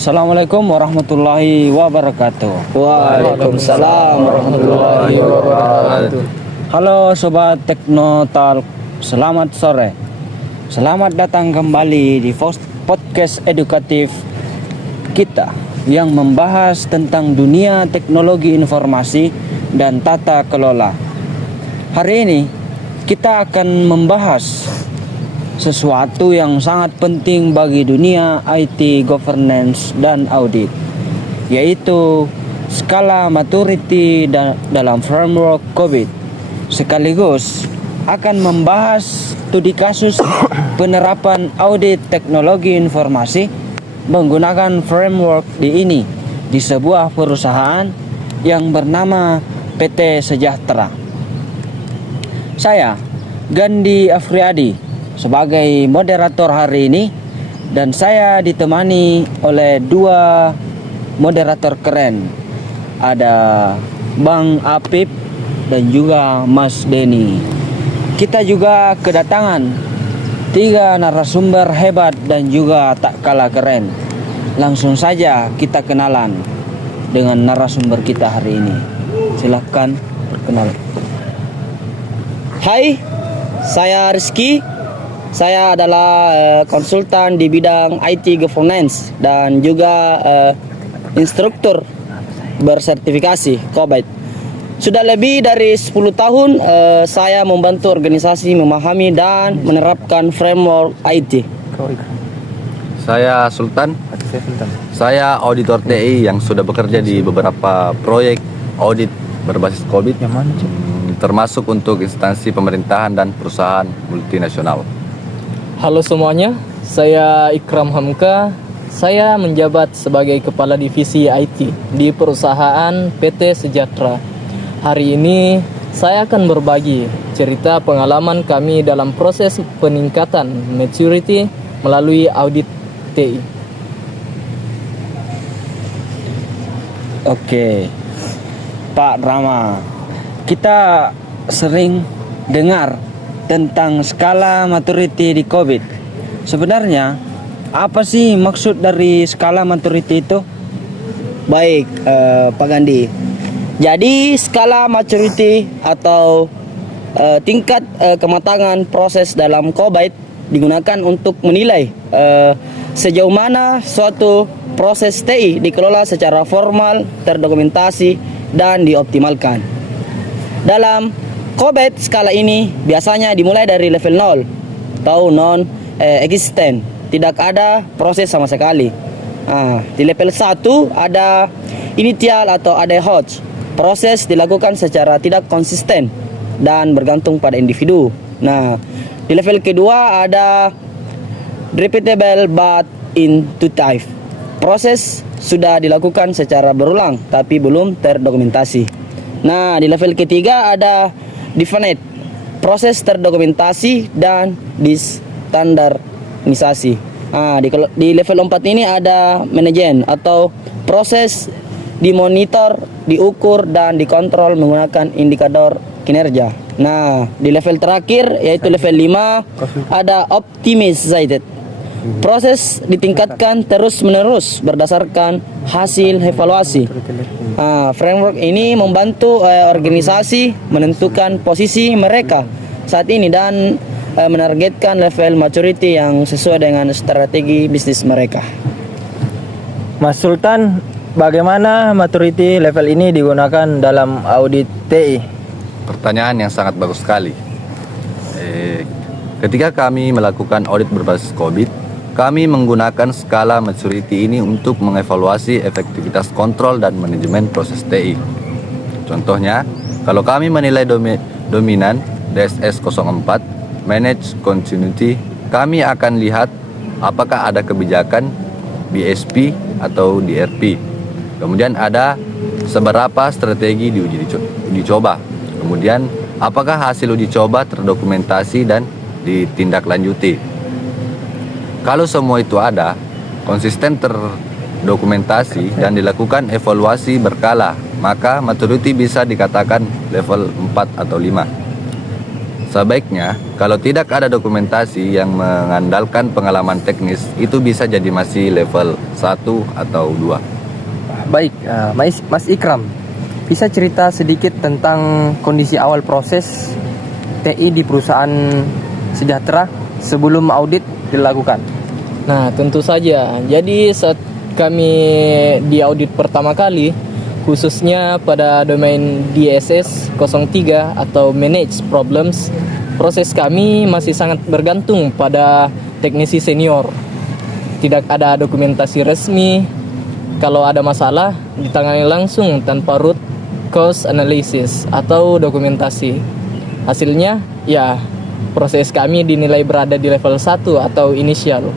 Assalamualaikum warahmatullahi wabarakatuh. Waalaikumsalam warahmatullahi wabarakatuh. Halo Sobat Teknotalk, selamat sore. Selamat datang kembali di podcast edukatif kita yang membahas tentang dunia teknologi informasi dan tata kelola. Hari ini kita akan membahas sesuatu yang sangat penting bagi dunia IT governance dan audit, yaitu skala maturity dalam framework COVID. Sekaligus akan membahas studi kasus penerapan audit teknologi informasi menggunakan framework ini di sebuah perusahaan yang bernama PT Sejahtera. Saya Gandhi Afriadi sebagai moderator hari ini, dan saya ditemani oleh dua moderator keren. Ada Bang Apip dan juga Mas Denny. Kita juga kedatangan 3 narasumber hebat dan juga tak kalah keren. Langsung saja kita kenalan dengan narasumber kita hari ini. Silahkan perkenalan. Hai, saya Rizky. Saya adalah konsultan di bidang IT governance dan juga instruktur bersertifikasi COVID. Sudah lebih dari 10 tahun saya membantu organisasi memahami dan menerapkan framework IT. Saya Sultan. Saya auditor TI yang sudah bekerja di beberapa proyek audit berbasis COVID, termasuk untuk instansi pemerintahan dan perusahaan multinasional. Halo semuanya, saya Ikram Hamka. Saya menjabat sebagai Kepala Divisi IT di perusahaan PT Sejahtera. Hari ini saya akan berbagi cerita pengalaman kami dalam proses peningkatan maturity melalui audit TI. Oke, Pak Rama, kita sering dengar tentang skala maturity di COVID. Sebenarnya apa sih maksud dari skala maturity itu? Baik, Pak Gandhi. Jadi skala maturity atau tingkat kematangan proses dalam COVID digunakan untuk menilai sejauh mana suatu proses TI dikelola secara formal, terdokumentasi, dan dioptimalkan. Dalam COVID, skala ini biasanya dimulai dari level 0 atau non-existent, tidak ada proses sama sekali. Di level 1 ada initial atau ada hot. Proses dilakukan secara tidak konsisten dan bergantung pada individu. Di level kedua ada repeatable but intuitive. Proses sudah dilakukan secara berulang tapi belum terdokumentasi. Di level ketiga ada definite, proses terdokumentasi dan distandarisasi. Di level 4 ini ada management atau proses dimonitor, diukur dan dikontrol menggunakan indikator kinerja. Di level terakhir yaitu level 5 ada optimized. Proses ditingkatkan terus-menerus berdasarkan hasil evaluasi. Framework ini membantu organisasi menentukan posisi mereka saat ini dan menargetkan level maturity yang sesuai dengan strategi bisnis mereka. Mas Sultan, bagaimana maturity level ini digunakan dalam audit TI? Pertanyaan yang sangat bagus sekali. Ketika kami melakukan audit berbasis COVID, kami menggunakan skala maturity ini untuk mengevaluasi efektivitas kontrol dan manajemen proses TI. Contohnya, kalau kami menilai dominan DSS 04, Manage Continuity, kami akan lihat apakah ada kebijakan BSP atau DRP. Kemudian ada seberapa strategi diuji coba. Kemudian apakah hasil uji coba terdokumentasi dan ditindaklanjuti. Kalau semua itu ada, konsisten terdokumentasi dan dilakukan evaluasi berkala, maka maturity bisa dikatakan level 4 atau 5. Sebaiknya, kalau tidak ada dokumentasi yang mengandalkan pengalaman teknis, itu bisa jadi masih level 1 atau 2. Baik, Mas Ikram, bisa cerita sedikit tentang kondisi awal proses TI di perusahaan Sejahtera sebelum audit dilakukan? Nah, tentu saja. Jadi saat kami di audit pertama kali, khususnya pada domain DSS 03 atau Manage Problems, proses kami masih sangat bergantung pada teknisi senior. Tidak ada dokumentasi resmi. Kalau ada masalah, ditangani langsung tanpa root cause analysis atau dokumentasi. Hasilnya, ya, proses kami dinilai berada di level 1 atau inisial.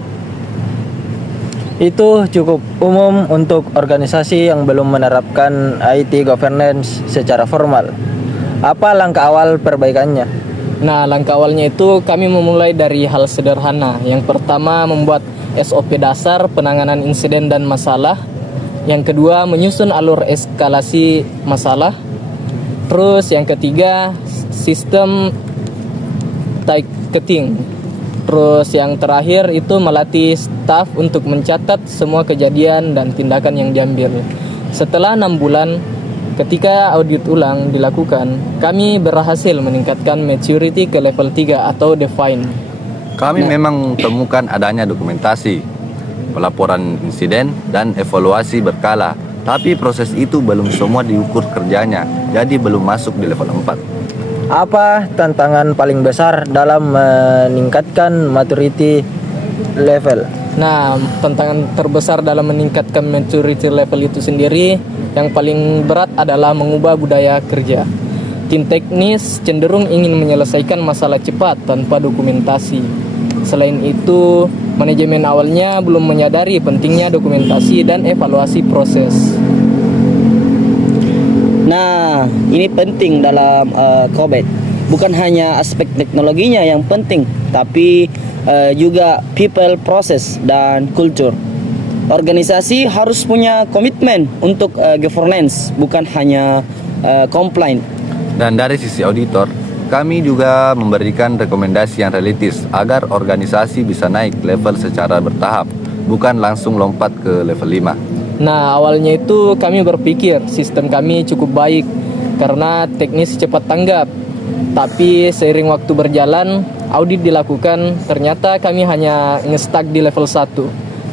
Itu cukup umum untuk organisasi yang belum menerapkan IT governance secara formal. Apa langkah awal perbaikannya? Nah, langkah awalnya itu kami memulai dari hal sederhana. Yang pertama, membuat SOP dasar penanganan insiden dan masalah. Yang kedua, menyusun alur eskalasi masalah. Terus yang ketiga, sistem ticketing. Terus yang terakhir itu melatih staf untuk mencatat semua kejadian dan tindakan yang diambil. Setelah 6 bulan, ketika audit ulang dilakukan, kami berhasil meningkatkan maturity ke level 3 atau define. Kami memang temukan adanya dokumentasi, pelaporan insiden, dan evaluasi berkala. Tapi proses itu belum semua diukur kerjanya, jadi belum masuk di level 4. Apa tantangan paling besar dalam meningkatkan maturity level? Nah, tantangan terbesar dalam meningkatkan maturity level itu sendiri, yang paling berat adalah mengubah budaya kerja. Tim teknis cenderung ingin menyelesaikan masalah cepat tanpa dokumentasi. Selain itu, manajemen awalnya belum menyadari pentingnya dokumentasi dan evaluasi proses. Nah, ini penting dalam COVID. Bukan hanya aspek teknologinya yang penting, tapi juga people, proses, dan culture. Organisasi harus punya komitmen untuk governance, bukan hanya compliant. Dan dari sisi auditor, kami juga memberikan rekomendasi yang realistis agar organisasi bisa naik level secara bertahap, bukan langsung lompat ke level 5. Nah, awalnya itu kami berpikir sistem kami cukup baik karena teknis cepat tanggap. Tapi seiring waktu berjalan, audit dilakukan, ternyata kami hanya nge-stuck di level 1.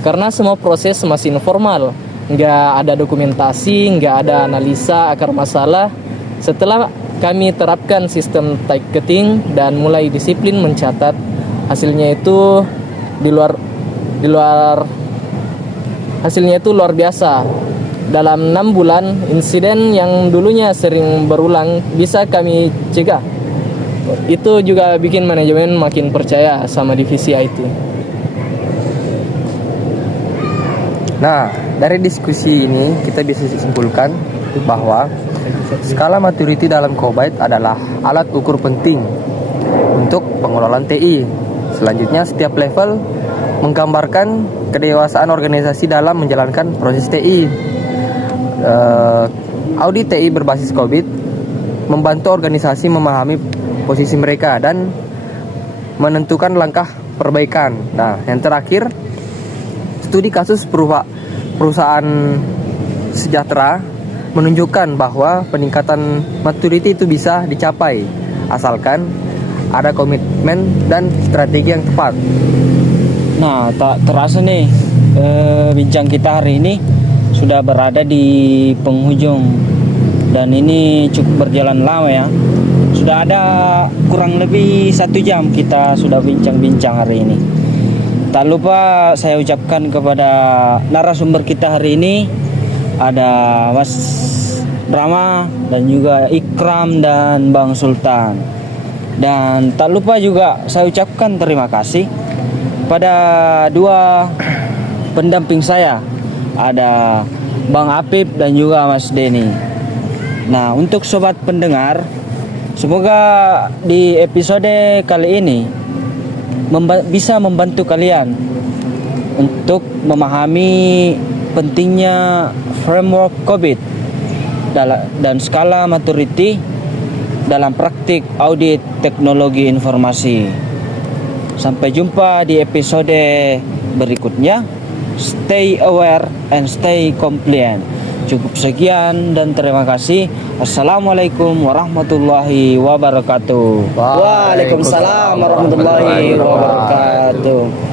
Karena semua proses masih informal, nggak ada dokumentasi, nggak ada analisa akar masalah. Setelah kami terapkan sistem ticketing dan mulai disiplin mencatat, hasilnya itu hasilnya itu luar biasa. Dalam 6 bulan, insiden yang dulunya sering berulang bisa kami cegah. Itu juga bikin manajemen makin percaya sama divisi IT. Nah, dari diskusi ini kita bisa simpulkan bahwa skala maturity dalam COVID adalah alat ukur penting untuk pengelolaan TI. Selanjutnya, setiap level menggambarkan kedewasaan organisasi dalam menjalankan proses TI. Audit TI berbasis COVID membantu organisasi memahami posisi mereka dan menentukan langkah perbaikan. Nah, yang terakhir, studi kasus perusahaan Sejahtera menunjukkan bahwa peningkatan maturity itu bisa dicapai asalkan ada komitmen dan strategi yang tepat. Nah, tak terasa nih bincang kita hari ini sudah berada di penghujung dan ini cukup berjalan lama ya. Sudah ada kurang lebih 1 jam kita sudah bincang-bincang hari ini. Tak lupa saya ucapkan kepada narasumber kita hari ini ada Mas Brahma dan juga Ikram dan Bang Sultan. Dan tak lupa juga saya ucapkan terima kasih pada 2 pendamping saya, ada Bang Apip dan juga Mas Denny. Nah, untuk sobat pendengar, semoga di episode kali ini bisa membantu kalian untuk memahami pentingnya framework COVID dan skala maturity dalam praktik audit teknologi informasi. Sampai jumpa di episode berikutnya. Stay aware and stay compliant. Cukup sekian dan terima kasih. Assalamualaikum warahmatullahi wabarakatuh. Waalaikumsalam warahmatullahi wabarakatuh.